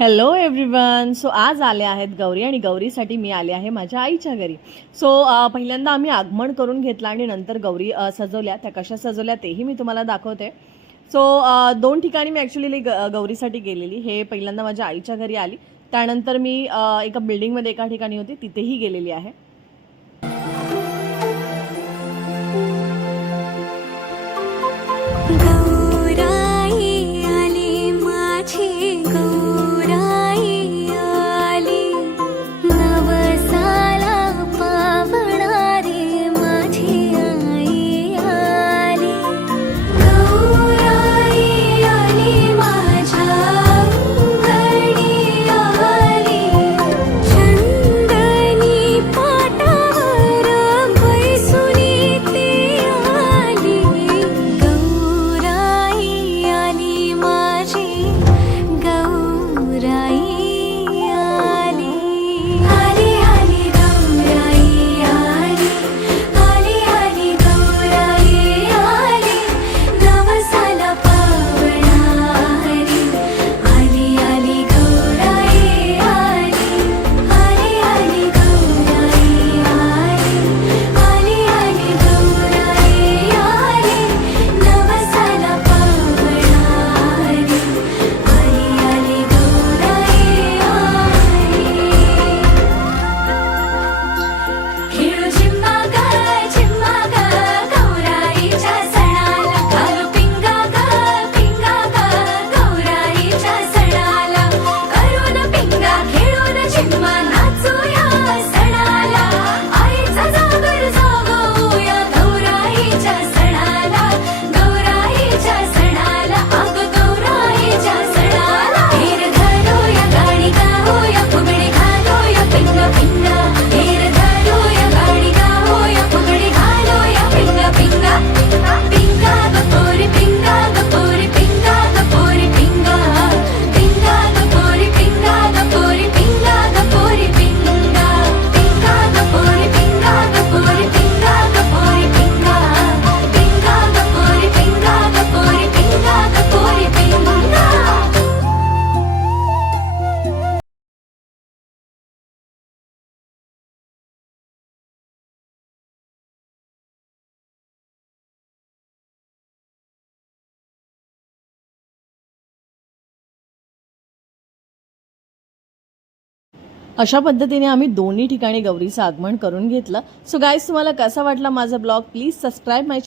Hello everyone. So आज आले आहेत गौरी आणि गौरीसाठी मी आले आहे माझ्या आईच्या घरी. सो पहिल्यांदा आम्ही आगमन करून घेतलं आणि नंतर गौरी सजवल्या. त्या कशा सजवल्या तेही मी तुम्हाला दाखवते. सो दोन ठिकाणी मी ॲक्च्युली गौरीसाठी गेलेली. हे पहिल्यांदा माझ्या आईच्या घरी आली, त्यानंतर मी एका बिल्डिंगमध्ये एका ठिकाणी होती तिथेही गेलेली आहे. अशा पद्धतीने आम्ही दोन्ही ठिकाणी गौरीचं आगमन करून घेतलं. सो गाईज, तुम्हाला कसा वाटला माझा ब्लॉग? Please subscribe my